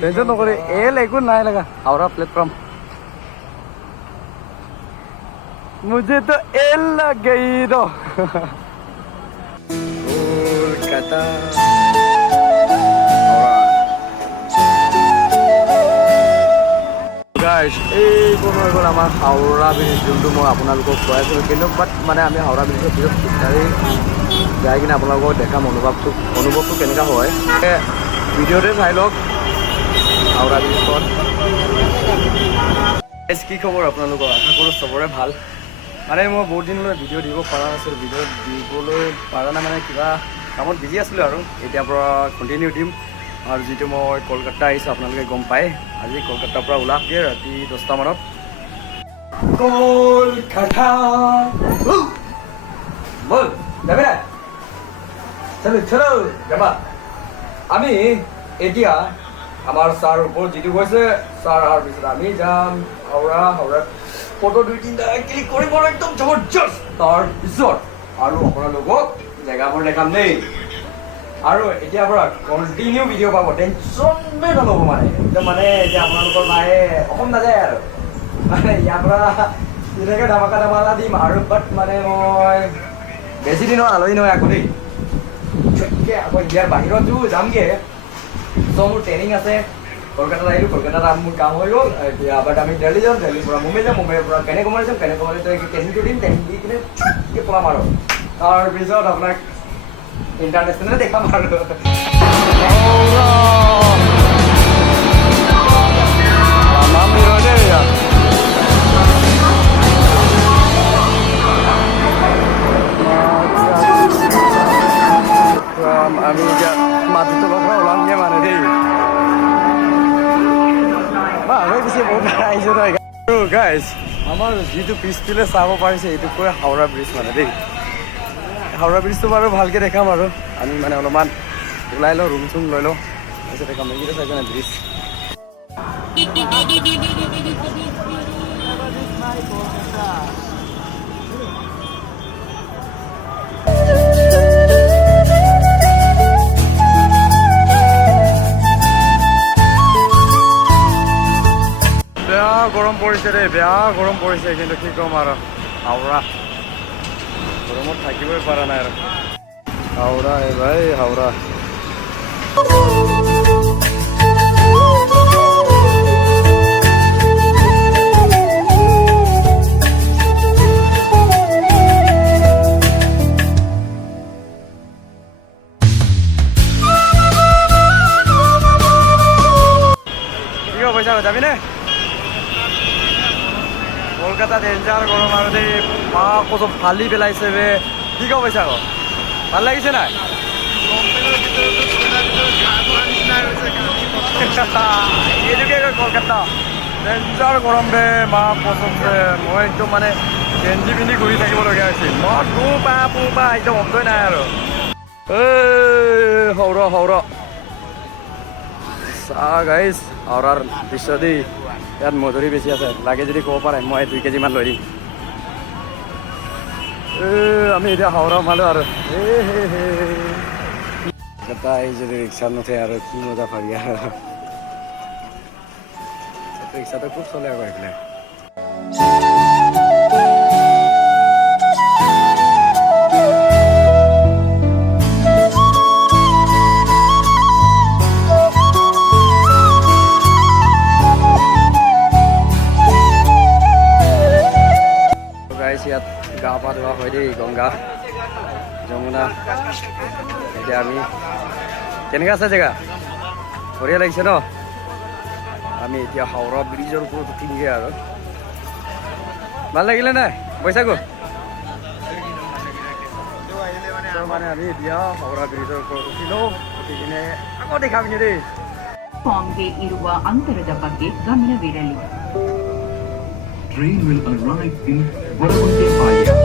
Tension নকৰি L একো নাই লগা হাওৰা প্লেটফৰ্ম मुझे तो एल लग गई तो कोलकाता গাইজ এইবোৰ হৈ গ'ল আমাৰ হাওৰা ব্ৰিজ যোনটো মই আপোনালোকক কৈ আছিলোঁ কিন্তু বাট মানে আমি হাওৰা ব্ৰিজৰ ভিতৰত খোজকাঢ়ি যাই কিনে আপোনালোকক দেখাম অনুভৱটো কেনেকুৱা হয় ভিডিঅ'তে চাই লওক হাওৰা ব্ৰিজখন কি খবৰ আপোনালোকৰ আশা কৰোঁ চবৰে ভাল মানে মই বহুত দিনলৈ ভিডিঅ' দিব পৰা নাছিলোঁ ভিডিঅ' দিবলৈ পৰা নাই মানে কিবা কামত বিজি আছিলোঁ আৰু এতিয়াৰ পৰা কণ্টিনিউ দিম আৰু যিটো মই কলকাতা আহিছোঁ আপোনালোকে গম পায় আজি কলকাতাৰ পৰা ওলামগৈ ৰাতি 10টা মানত কলকাতা বল যাবি নাই চলো চলো যাবা আমি এতিয়া আমাৰ ছাৰ ওপৰত যিটো কৈছে ছাৰ অহাৰ পিছত আমি যাম হাওৰা ফটো 2-3টা ক্লিক কৰিব একদম জবৰদস্ত তাৰপিছত আৰু আপোনালোকক জেগাবোৰ দেখাম দেই আৰু এতিয়াৰ পৰা কণ্টিনিউ ভিডিঅ' পাব টেনশ্যনে নল'ব মানে একদম মানে এতিয়া আপোনালোকৰ মায়ে অসম নাযায় আৰু মানে ইয়াৰ পৰা তেনেকৈ ধামাকা দিম আৰু বাট মানে মই বেছি দিনৰ আলহী নহয় আকৌ দেই আকৌ ইয়াৰ বাহিৰতো যামগৈ চ' মোৰ ট্ৰেইনিং আছে কলকাতাত আহিলোঁ কলকাতাত মোৰ কাম হৈ গ'ল এতিয়া বাট আমি দিল্লী যাম দিল্লীৰ পৰা মুম্বাই যাম মুম্বাইৰ পৰা কন্যাকুমাৰী যাম কন্যাকুমাৰীত ট্ৰেইনিংটো দিম ট্ৰেইনিং দি কিনে পলাম আৰু তাৰপিছত আপোনাক ইণ্টাৰনেশ্যনেল দেখাম আৰু আমি এতিয়া মাটি তলৰ পৰা ওলামগৈ মানে দেই পিছে বহুত আহিছোঁ নহয় গাইজ আমাৰ যিটো পিছফালে চাব পাৰিছে এইটোকৈ হাওৰা ব্ৰিজ মানে দেই হাওৰা ব্ৰিজটো বাৰু ভালকৈ দেখাম আৰু আমি মানে অলপমান ওলাই লওঁ ৰুম চুম লৈ লওঁ তাৰপিছত দেখাম এইকেইটা চাইছে নাই ব্ৰিজ বেয়া গৰম পৰিছে দেই বেয়া গৰম পৰিছে কিন্তু কি ক'ম আৰু হাওৰা গৰমত থাকিবই পৰা নাই আৰু হাওৰা ভাই হাওৰা কি হ'ব পইচা যাবিনে কলকাতা ডেঞ্জাৰ গৰম আৰু দেই মা কত ফালি পেলাইছে বে কি ক'ব পইচা আকৌ ভাল লাগিছে নাই এইটোকে কয় কলকাতা ডেঞ্জাৰ গৰম বে মা পচন্দ মই একদম মানে গেঞ্জি পিন্ধি ঘূৰি থাকিবলগীয়া হৈছিল মই পু পা একদম অন্তই নাই আৰু হাওৰা চাহ গাইজ হাওৰাৰ দৃশ্য দেই ইয়াত মজুৰি বেছি আছে লাগে যদি ক'ব পাৰে মই 2 কেজিমান লৈ দিম আমি এতিয়া হাওৰা মালো আৰু তাই যদি ৰিক্সাত নুঠে আৰু কি মজা পাবি আৰু ৰিক্সাটো খুব চলে আকৌ এইফালে ইয়াত গা পা ধোৱা হয় দেই গংগা যমুনা এতিয়া আমি কেনেকৈ আছে জেগা বঢ়িয়া লাগিছে ন আমি এতিয়া হাওৰা ব্ৰিজৰ ওপৰত উঠিমগৈ আৰু ভাল লাগিলে নাই পইচা গ'ল মানে আমি এতিয়া হাওৰা ব্ৰিজৰ ওপৰত উঠিলোঁ উঠি কিনে আকৌ দেখামগৈ দেই ಫಾರ್ಮ್ಗೆ ಇರುವ ಅಂತರದ ಬಗ್ಗೆ ಗಮನವಿರಲಿ. Train will arrive in Varamonte Paya.